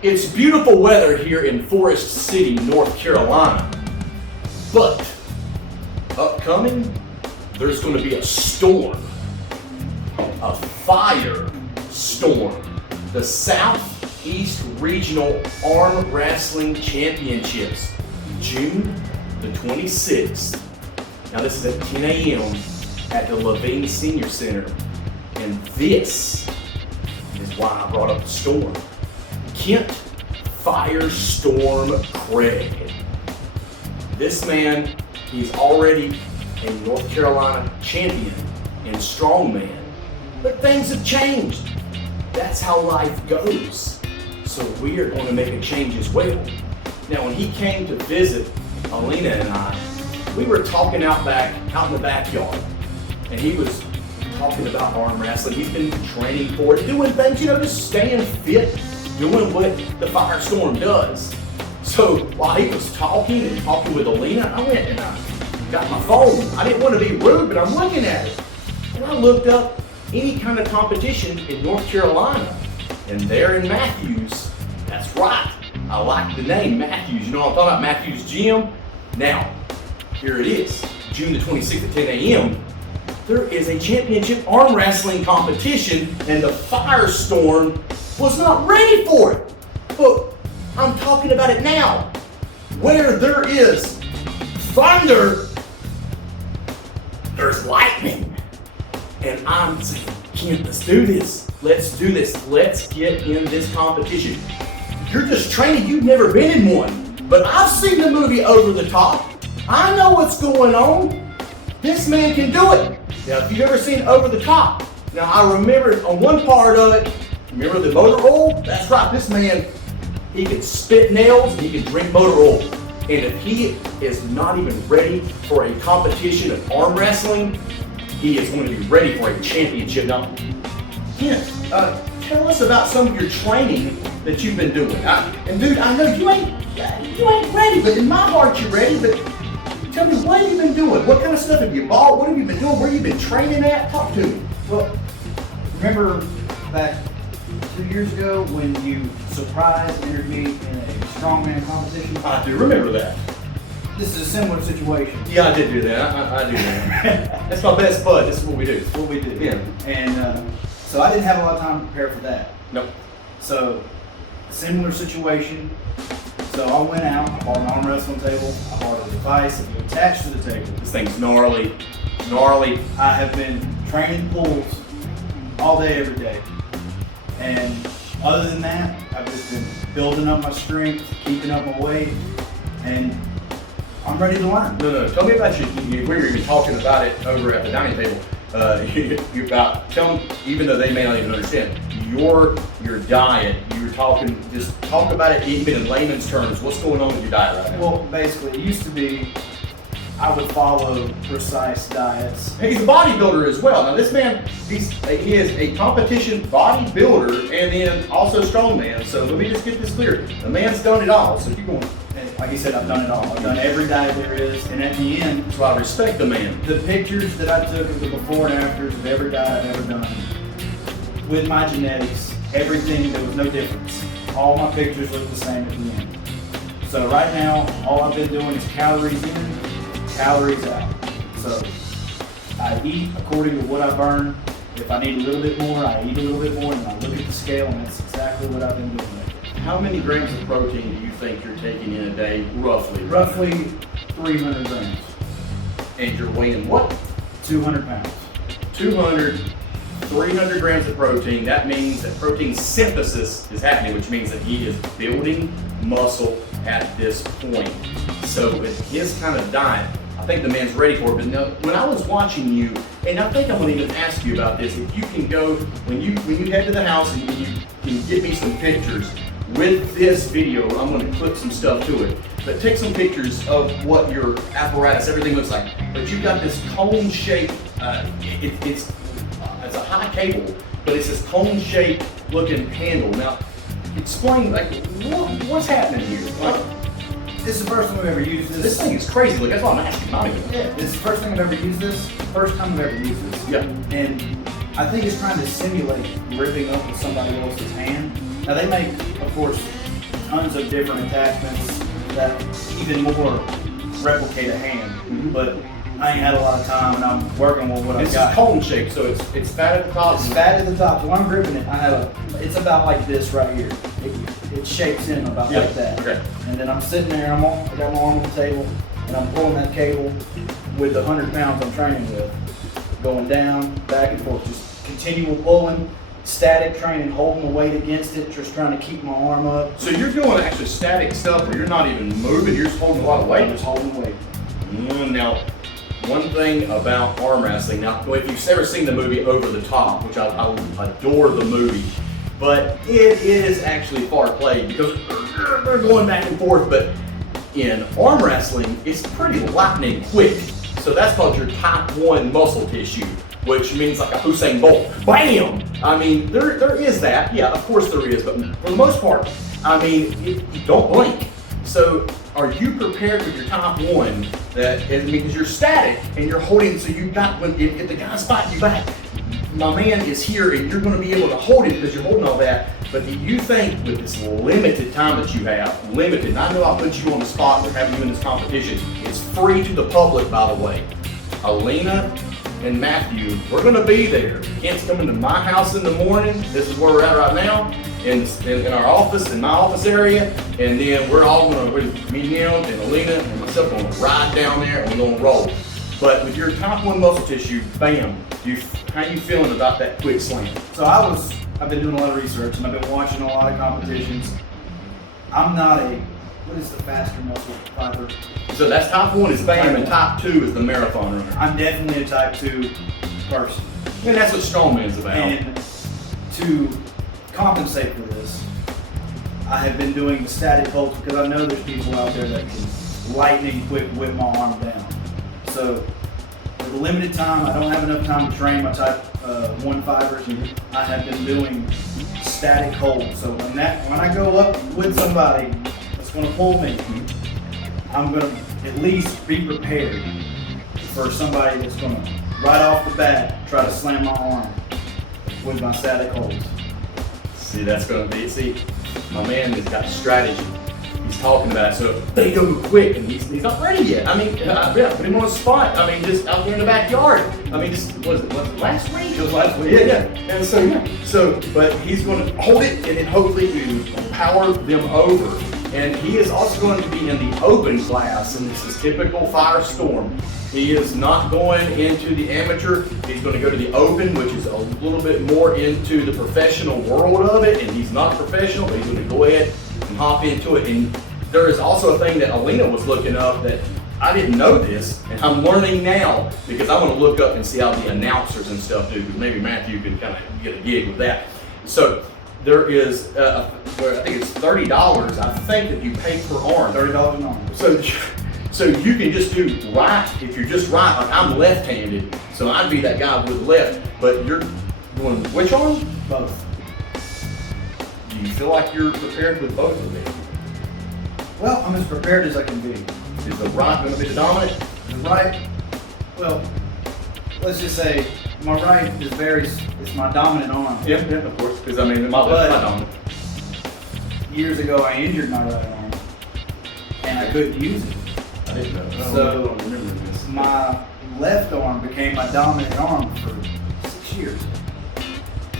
It's beautiful weather here in Forest City, North Carolina. But upcoming, there's going to be a storm, a fire storm. The Southeast Regional Arm Wrestling Championships, June the 26th. Now this is at 10 a.m. at the Levine Senior Center. And this is why I brought up the storm. Kent Firestorm Craig. This man, he's already a North Carolina champion in strongman, but things have changed. That's how life goes. So we are going to make a change as well. Now, when he came to visit Alina and I, we were talking out in the backyard, and he was talking about arm wrestling. He's been training for it, doing things, just staying fit, doing what the Firestorm does. So while he was talking with Alina, I went and I got my phone. I didn't want to be rude, but I'm looking at it. And I looked up any kind of competition in North Carolina. And there in Matthews, that's right, I like the name Matthews. You know what I'm talking about, Matthews Gym? Now, here it is, June the 26th at 10 a.m. There is a championship arm wrestling competition, and the Firestorm was not ready for it. But I'm talking about it now. Where there is thunder, there's lightning. And I'm saying, Kent, let's do this. Let's do this. Let's get in this competition. You're just training. You've never been in one. But I've seen the movie Over the Top. I know what's going on. This man can do it. Now, if you've ever seen Over the Top, now I remember on one part of it, remember the motor oil? That's right. This man, he can spit nails and he can drink motor oil. And if he is not even ready for a competition of arm wrestling, he is going to be ready for a championship. Now, Kent, tell us about some of your training that you've been doing. And dude, I know you ain't ready, but in my heart you're ready. But tell me, what have you been doing? What kind of stuff have you bought? What have you been doing? Where have you been training at? Talk to me. Well, remember back 2 years ago when you surprise entered me in a strongman competition? I do remember that. This is a similar situation. Yeah, I did do that. I do that. That's my best bud. This is what we do. That's what we do. Yeah. And so I didn't have a lot of time to prepare for that. Nope. So, a similar situation. So I went out, I bought an arm wrestling table, I bought a device that you attach to the table. This thing's gnarly. Gnarly. I have been training pulls all day, every day. And other than that, I've just been building up my strength, keeping up my weight, and I'm ready to learn. No. Tell me about we were even talking about it over at the dining table. Tell them, even though they may not even understand, your diet. You were talking, just talk about it even in layman's terms. What's going on with your diet right now? Well, basically, it used to be I would follow precise diets. He's a bodybuilder as well. Now this man, he is a competition bodybuilder and then also strongman. So let me just get this clear. The man's done it all. So keep going. Like you said, I've done it all. I've done every diet there is, and at the end, that's why I respect the man. The pictures that I took of the before and afters of every diet I've ever done, with my genetics, everything, there was no difference. All my pictures look the same at the end. So right now, all I've been doing is calories in, calories out. So I eat according to what I burn. If I need a little bit more, I eat a little bit more, and I look at the scale, and that's exactly what I've been doing. How many grams of protein do you think you're taking in a day, roughly? Roughly 300 grams. And you're weighing what? 200 pounds. 300 grams of protein. That means that protein synthesis is happening, which means that he is building muscle at this point. So with his kind of diet, I think the man's ready for it. But now, when I was watching you, and I think I'm going to even ask you about this, if you can go, when you head to the house and you can give me some pictures, with this video, I'm going to clip some stuff to it, but take some pictures of what your apparatus, everything looks like. But you've got this cone-shaped, it's a high cable, but it's this cone-shaped looking handle. Now, explain, what's happening here? This is the first time I've ever used this. This thing is crazy. Look, that's why I'm asking. Yeah, this is the first time I've ever used this. First time I've ever used this. Yeah. And I think it's trying to simulate ripping up with somebody else's hand. Now they make, of course, tons of different attachments that even more replicate a hand. But I ain't had a lot of time, and I'm working with what I've got. It's cone shaped, so it's fat at the top. It's fat at the top. So when I'm gripping it, it's about like this right here. It shapes in about like that. Okay. And then I'm sitting there, I got my arm on the table, and I'm pulling that cable with the 100 pounds I'm training with, going down, back and forth, just continual pulling, static training, holding the weight against it, just trying to keep my arm up. So you're doing actually static stuff where you're not even moving, you're just holding a lot of weight? I'm just holding the weight. Now, one thing about arm wrestling, now if you've ever seen the movie Over the Top, which I adore the movie, but it is actually far played because they're going back and forth, but in arm wrestling, it's pretty lightning quick. So that's called your type 1 muscle tissue, which means like a Usain Bolt. BAM! I mean, there is that. Yeah, of course there is, but for the most part, I mean, you don't blink. So are you prepared with your type 1 because you're static and you're holding, so you got, if the guy's fighting you back, my man is here and you're going to be able to hold it because you're holding all that. But do you think with this limited time that you have, limited, and I know I put you on the spot for having you in this competition, it's free to the public, by the way. Alina and Matthew, we're going to be there. Kent's coming to my house in the morning. This is where we're at right now, in our office, in my office area. And then we're all going to, me and Alina and myself, going to ride down there and we're going to roll. But with your type 1 muscle tissue, bam, how you feeling about that quick slam? So I've been doing a lot of research and I've been watching a lot of competitions. I'm not what is the faster muscle fiber? So that's type 1 is bam and type 2 is the marathon runner. I'm definitely a type 2 person. And that's what strongman's about. And to compensate for this, I have been doing the static holds because I know there's people out there that can lightning quick whip my arm down. So with a limited time, I don't have enough time to train my type 1 fibers. I have been doing static holds. So when I go up with somebody that's going to pull me, I'm going to at least be prepared for somebody that's going to right off the bat try to slam my arm with my static holds. See, that's going to be, my man has got strategy. He's talking about it, so they go quick, and he's not ready yet. I mean, put him on a spot. I mean, just out there in the backyard. I mean, was it last week? It was last week. Yeah. And so, but he's going to hold it, and then hopefully to power them over. And he is also going to be in the open class, and this is typical Firestorm. He is not going into the amateur. He's going to go to the open, which is a little bit more into the professional world of it, and he's not professional, but he's going to go ahead and hop into it. And there is also a thing that Alina was looking up that I didn't know this, and I'm learning now because I want to look up and see how the announcers and stuff do, because maybe Matthew can kind of get a gig with that. So there is, I think it's $30, I think, that you pay per arm. $30 an arm. So you can just do right, if you're just right, like I'm left-handed, so I'd be that guy with left, but you're doing which arm? Both. Do you feel like you're prepared with both of them? Well, I'm as prepared as I can be. Is the right going to be the dominant? The right, well, let's just say my right is it's my dominant arm. Yeah, of course, because I mean, my left's my dominant. Years ago, I injured my right arm, and I couldn't use it. I didn't know. So I don't remember this. my left arm became my dominant arm for 6 years.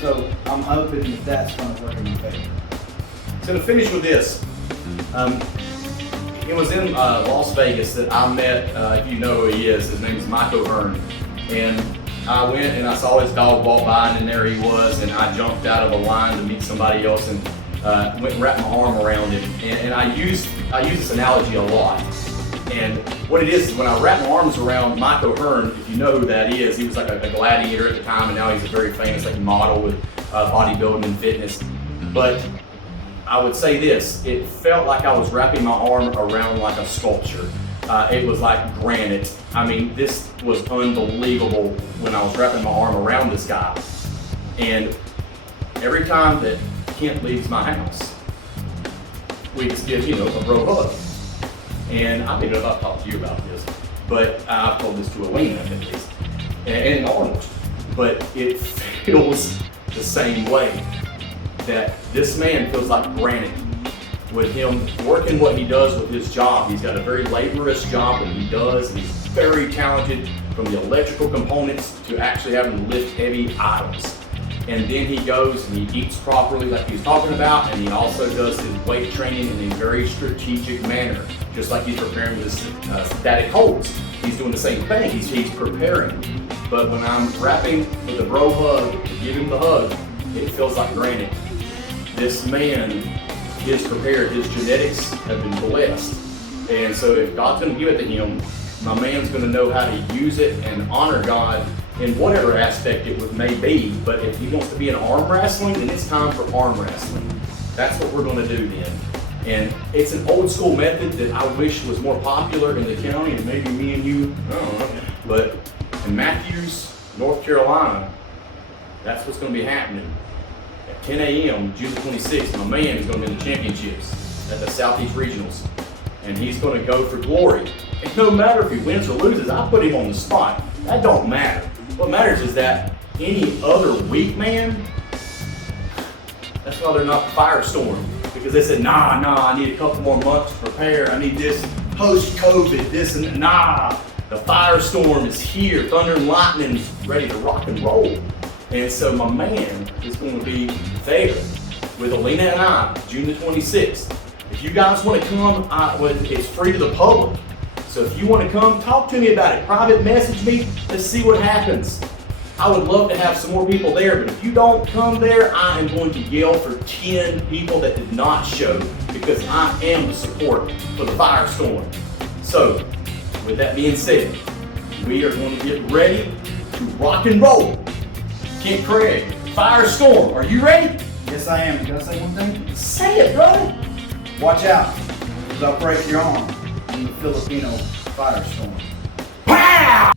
So I'm hoping that that's going to work in my favor. So to finish with this, it was in Las Vegas that I met, if you know who he is, his name is Mike O'Hearn. And I went and I saw his dog walk by, and then there he was, and I jumped out of a line to meet somebody else and went and wrapped my arm around him. And I use this analogy a lot. And what it is when I wrap my arms around Mike O'Hearn, if you know who that is, he was like a gladiator at the time, and now he's a very famous model with bodybuilding and fitness. But I would say this, it felt like I was wrapping my arm around like a sculpture. It was like granite. I mean, this was unbelievable when I was wrapping my arm around this guy. And every time that Kent leaves my house, we just give, a bro hug. And I don't know if I've talked to you about this, but I've told this to Alina at least, and Arnold. But it feels the same way, that this man feels like granite with him working what he does with his job. He's got a very laborious job that he does, and he's very talented from the electrical components to actually having to lift heavy items. And then he goes and he eats properly like he's talking about, and he also does his weight training in a very strategic manner, just like he's preparing with his static holds. He's doing the same thing, he's preparing. But when I'm rapping with a bro hug, to give him the hug, it feels like granite. This man is prepared, his genetics have been blessed. And so if God's gonna give it to him, my man's gonna know how to use it and honor God in whatever aspect it may be. But if he wants to be in arm wrestling, then it's time for arm wrestling. That's what we're gonna do then. And it's an old school method that I wish was more popular in the county, and maybe me and you, I don't know. But in Matthews, North Carolina, that's what's gonna be happening. At 10 a.m., June 26th, my man is gonna be in the championships at the Southeast Regionals. And he's gonna go for glory. And no matter if he wins or loses, I put him on the spot. That don't matter. What matters is that any other weak man, that's why they're not Firestorm. Because they said, nah, I need a couple more months to prepare. I need this post-COVID, this and nah. The Firestorm is here. Thunder and Lightning is ready to rock and roll. And so my man is going to be there with Alina and I, June the 26th. If you guys want to come, it's free to the public. So if you want to come, talk to me about it. Private message me. Let's see what happens. I would love to have some more people there, but if you don't come there, I am going to yell for 10 people that did not show, because I am the support for the Firestorm. So, with that being said, we are going to get ready to rock and roll. Kent Craig, Firestorm, are you ready? Yes, I am. Can I say one thing? Say it, brother. Watch out, because I'll break your arm in the Filipino Firestorm. Pow!